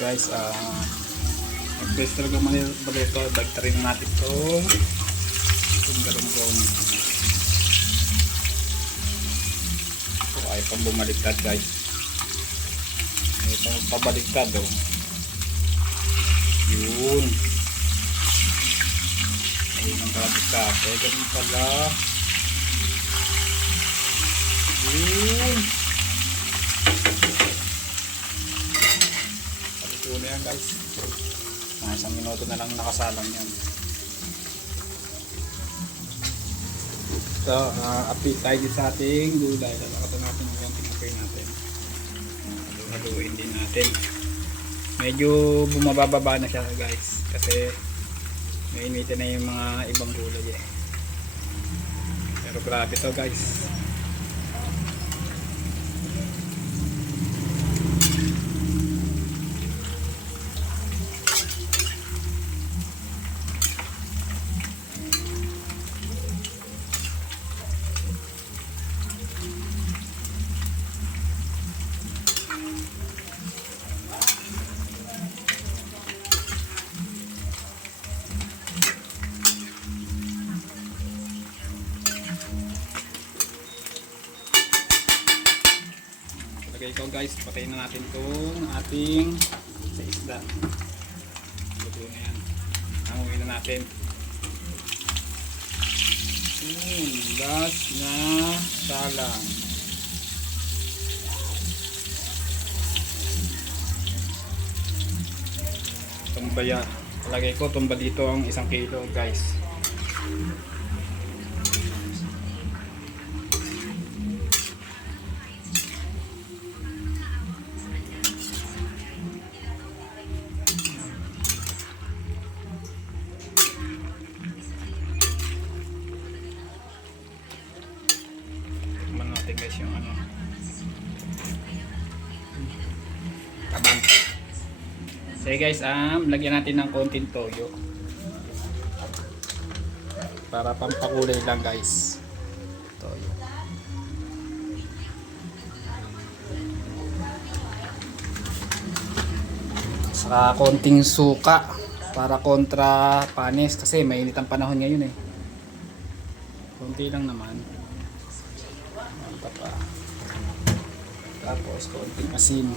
guys, mag-best talaga mali ito. Bagtarin natin itong galunggong. So ay pang bumaliktad guys. Ay pang pabaliktad oh. Yun. Ayun ang pabaliktad. Ay ganun pala. Yun. Palito na yan guys. Mga isang minuto na lang nakasalang yan. So, update tayo din sa ating gulay. Lalakatan natin ang konting apay natin. Haluin din natin. Medyo bumababa na siya guys. Kasi mainitin na yung mga ibang gulay eh. Pero grabe to guys. Okay, ito guys, patayin na natin itong ating sa isda. Luto na yan. Hanguin na natin. Last na salang. Tumbaya. Palagay ko tumba dito ang 1 kilo guys. Guys yung ano kabang. So guys, lagyan natin ng konting toyo para pampakulay lang guys. Toyo. Saka konting suka para kontra panis kasi mainit ang panahon ngayon eh. Konti lang naman. Tapos konting asin.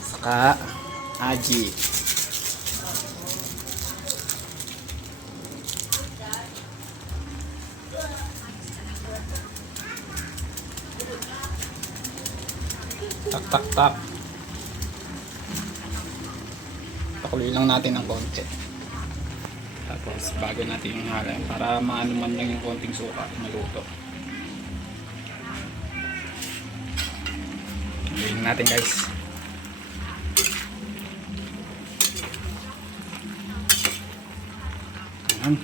Saka aji. Tak tak tak. Pakuloy lang natin ng konti. Tapos bago natin yung halay para maano man lang yung konting suka maluto. Gawin natin guys. Ayan.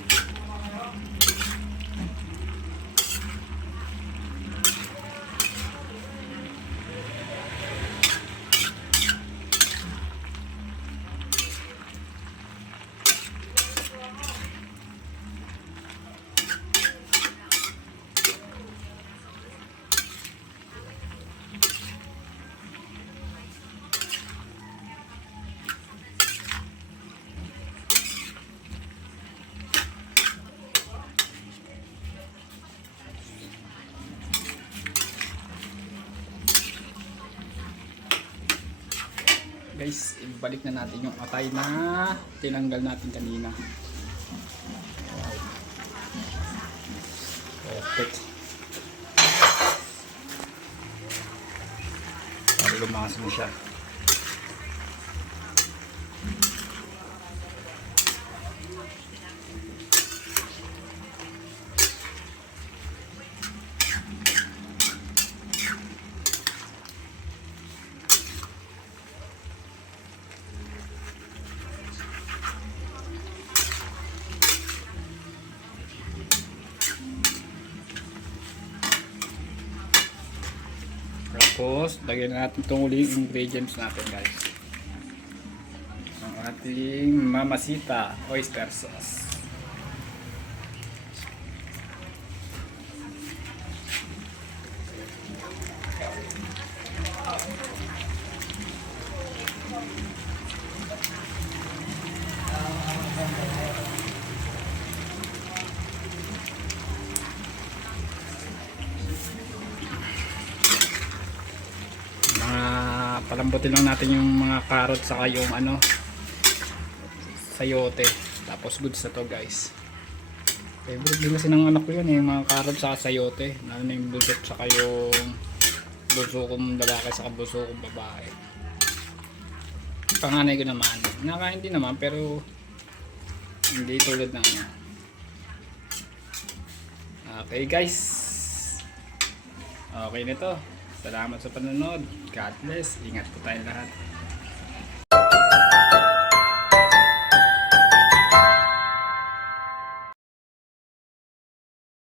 Guys, ibalik na natin yung atay na tinanggal natin kanina. Wow. Perfect. Para lumakas mo siya. Tapos, lagyan natin itong uling ingredients natin guys. ang ating Mamacita oyster sauce. Palambutin lang natin yung mga carrot saka yung sayote, tapos goods na to guys. Favorite din kasi ng anak ko yun, yung mga carrot saka sayote, lalo na yung buntot saka yung bunso kong lalaki saka bunso kong babae. Panganay ko naman, nakain din naman pero hindi tulad ng okay guys, okay na to. Salamat sa panonood. God bless. Ingat po tayong lahat.